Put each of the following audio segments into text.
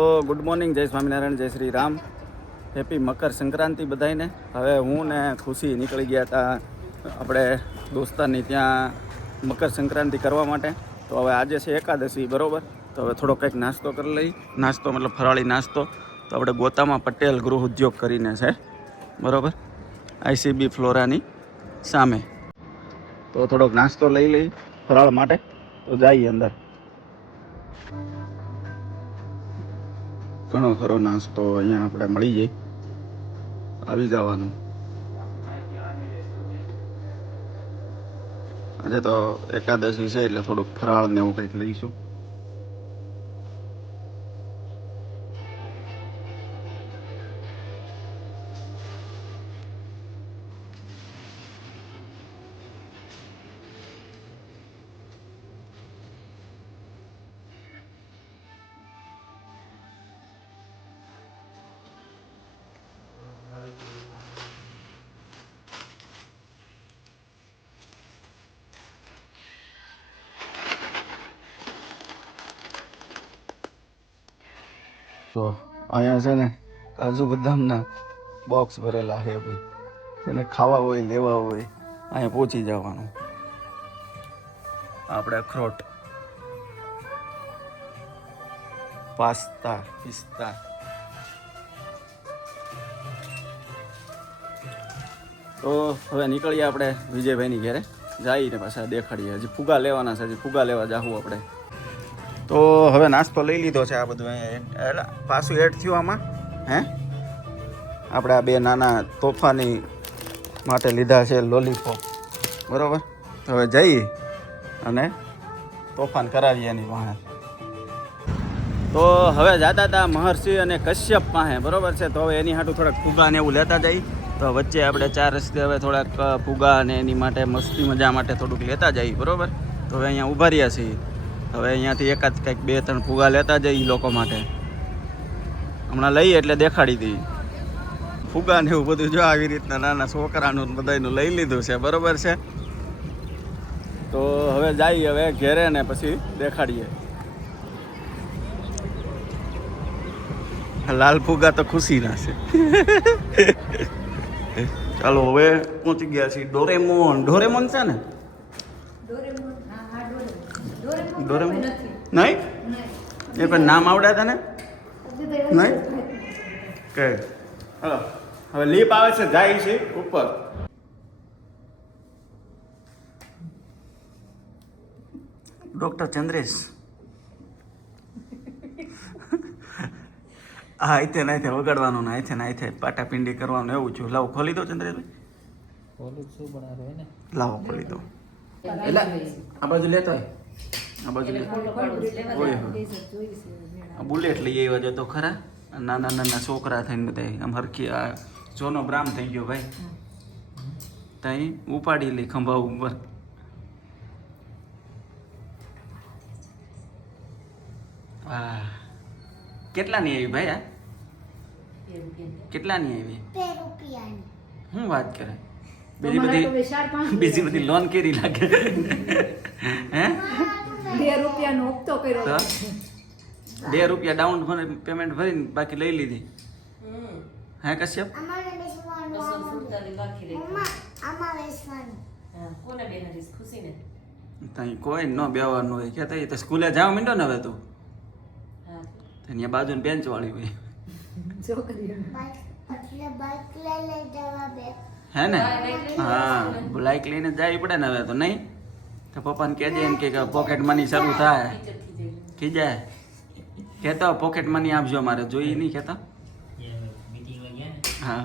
તો good morning, જય સ્વામિનારાયણ, જય શ્રી રામ, હેપી મકર સંક્રાંતિ બધાને. હવે હું ને ખુશી નીકળી ગયા હતા આપણે દોસ્તારની ત્યાં મકર સંક્રાંતિ કરવા માટે. તો હવે આજે છે એકાદશી, બરાબર. તો હવે થોડો કંઈક નાસ્તો કરી લઈ. નાસ્તો મતલબ ફરાળી નાસ્તો. તો આપણે ગોતામાં પટેલ ગૃહ ઉદ્યોગ કરીને છે, બરાબર, ICB ફ્લોરાની સામે. તો થોડોક નાસ્તો લઈ લઈ ફરાળ માટે. તો જઈએ અંદર. ઘણો ખરો નાસ્તો અહીંયા આપણે મળી જાય, આવી જવાનું. આજે તો એકાદશી છે એટલે થોડુંક ફરાળ ને એવું કંઈક લઈશું. તો અહીંયા છે ને કાજુ બદામના બોક્સ ભરેલા છે ભાઈ. એને ખાવા હોય, લેવા હોય, અહીંયા પહોંચી જવાનું. આપણે અખરોટ, પાસ્તા, પિસ્તા. તો હવે નીકળીએ આપણે વિજયભાઈની ઘરે જઈને પાછા દેખાડીએ. હજી ફુગા લેવાના છે, હજી ફુગા લેવા જાવું આપણે. તો હવે નાસ્તો લઈ લીધો છે. આ બધું એટલે પાછું એડ થયું આમાં. આપણે આ બે નાના તોફાની માટે લીધા છે લોલીપોપ, બરાબર. તો હવે જઈ અને તોફાન કરાવીએ એની પાસે. તો હવે જતા હતા મહર્ષિ અને કશ્યપ પાસે, બરાબર છે. તો હવે એની હાટું થોડાક ફુગા ને એવું લેતા જઈ. તો વચ્ચે આપણે 4 રસ્તે હવે થોડાક ફુગા અને એની માટે મસ્તી મજા માટે થોડુંક લેતા જઈએ, બરાબર. તો હવે અહીંયા ઊભા રહ્યા છીએ. હવે અહીંયાથી એકાદ કંઈક 2-3 ફુગા લેતા જઈએ લોકો માટે. હમણાં લઈએ એટલે દેખાડી દઈએ. ફુગા ને એવું બધું જો આવી રીતના નાના છોકરાનું બધાનું લઈ લીધું છે, બરાબર છે. તો હવે જઈએ હવે ઘેરે ને પછી દેખાડીએ. લાલ ફુગા તો ખુશીના છે. ચાલો હવે પહોંચી ગયા છીએ ડોરેમોન. ડોરેમોન છે ને? ડોરેમોન નહીં? એ પણ નામ આવડ્યા હતા ને? નહીં કે હલો હવે લીપ આવે છે, જાય છે ઉપર. ડોક્ટર ચંદ્રેશ હા, આઈથે નાઈથે વગાડવાનું ને આઈથે નાઈથે પાટાપિંડી કરવાનું એવું છું. લાવો ખોલી દો ચંદ્રેશભાઈ, લાવો ખોલી દો. એટલે આ બાજુ લેતો હોય, આ બાજુ હોય. બુલેટ લઈ આવ્યા જો તો ખરા. નાના નાના છોકરા થઈને બધા આમ હરખી. આ જોનો બ્રામ થઈ ગયો ભાઈ, ત્યાં ઉપાડી લઈ ખંભા ઉપર. હા, કેટલાની આવી ભાઈ? આ કેટલાની આવી? શું વાત કરે? બીજી બધી લોન કેરી લાગે. હે, 2 રૂપિયાનો હપ્તો કર્યો. 2 રૂપિયા ડાઉન પેમેન્ટ ભરીને બાકી લઈ લીધી. હે કશ્યપ? કોઈ ન બેવાનું હોય કે તો સ્કૂલે જવા માંડો ને હવે તું. ત્યાં બાજુ બેન્ચ વાળી હોય હે ને? હા, બાઈક લઈને જવી પડે ને હવે તો. નહીં તો પપ્પાને કહેજે એમ કે પોકેટ મની શરૂ થાય. ખીજાય કહેતો પોકેટ મની આપજો મારે. જોઈ નહીં કહેતા? હા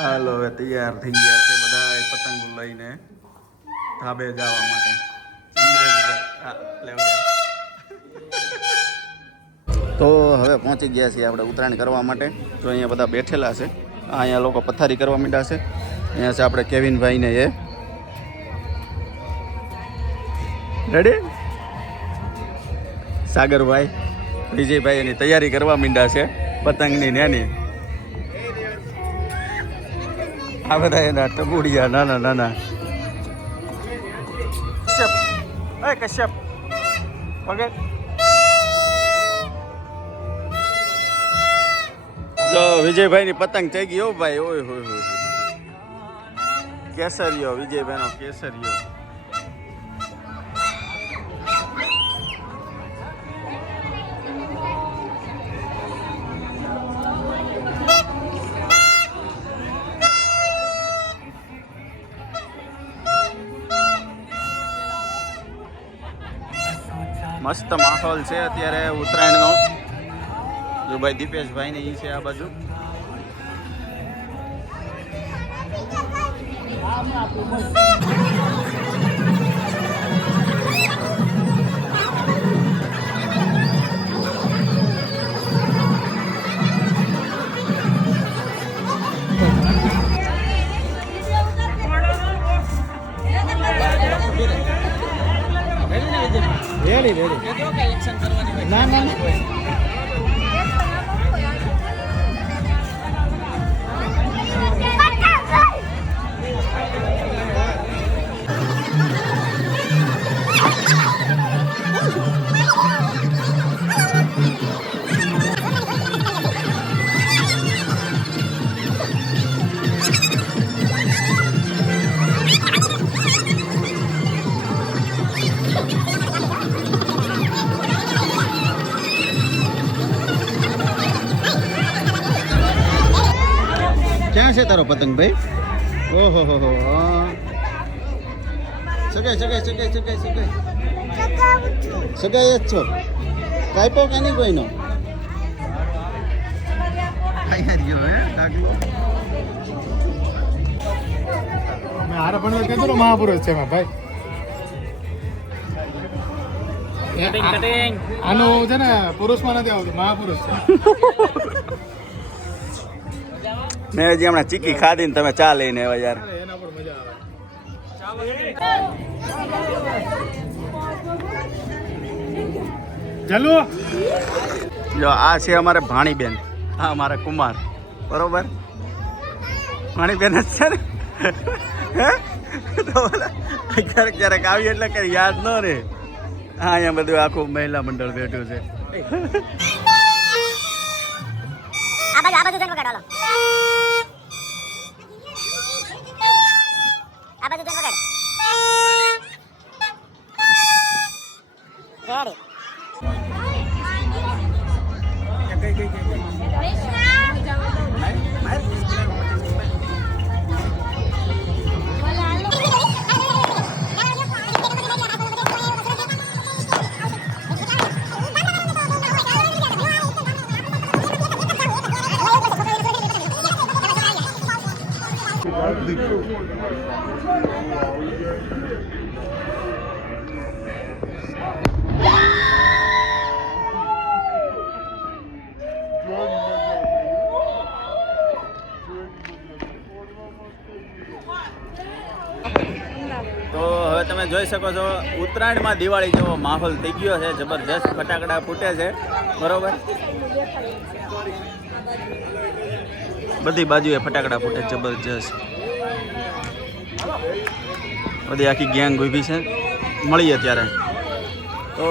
હાલો હવે તૈયાર થઈ ગયા છે બધા પતંગો લઈને ધાબે જવા માટે. તો હવે પહોંચી ગયા છીએ આપણે ઉત્તરાયણ કરવા માટે. તો અહીંયા બધા બેઠેલા છે. અહીંયા લોકો પથારી કરવા માંડ્યા છે. અહીંયા છે આપણે કેવિનભાઈ ને એ રેડી, સાગરભાઈ વિજયભાઈ એની તૈયારી કરવા માંડ્યા છે પતંગની નેની. આ બધા એના ટબુડિયા નાના નાના. કશ્યપ, એ કશ્યપ વગર જો વિજયભાઈની પતંગ થઈ ગઈ. હો ભાઈ, ઓય હોય હોય કેસરિયો, વિજયભાઈનો કેસરિયો. મસ્ત માહોલ છે અત્યારે ઉત્તરાયણનો. જો ભાઈ દીપેશભાઈ ને ઈ છે આ બાજુ. ના ના ક્યાં છે તારો પતંગ ભાઈ? ઓહો હો હો. સગાઈ સગાઈ સગાઈ સગાઈ સગાઈ સગાઈ જ છો. કાપ્યો કે નહીં કોઈનો? ખાઈ ગયો હે દાખલો. મેં હારે ભણવા કીધું ને મહાપુરુષ છે ભાઈ. આનું છે ને પુરુષમાં નથી આવતું, મહાપુરુષ છે. મેં હજી હમણાં ચીકી ખાધી ને તમે ચા લઈને આવ્યા યાર. એના પર મજા આવે. ચાલો જો આ છે અમારે ભાણીબેન, આ અમારા કુમાર, બરોબર? ભાણીબેન જ છે ને. તો ક્યારેક ક્યારેક આવી એટલે કઈ યાદ ન રહે. હા, અહીંયા બધું આખું મહિલા મંડળ બેઠું છે. આ બાજુ જન વગાડ હાલો. આ બાજુ જન વગાડ. રેડી. તો હવે તમે જોઈ શકો છો ઉત્તરાયણમાં દિવાળી જેવો માહોલ થઈ ગયો છે. જબરજસ્ત ફટાકડા ફૂટે છે, બરોબર? બધી બાજુએ ફટાકડા ફૂટે જબરજસ્ત. બધી આખી ગેંગ ઊભી છે. મળીએ ત્યારે. તો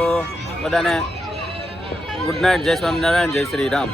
બધાને ગુડ નાઇટ, જય સ્વામિનારાયણ, જય શ્રી રામ.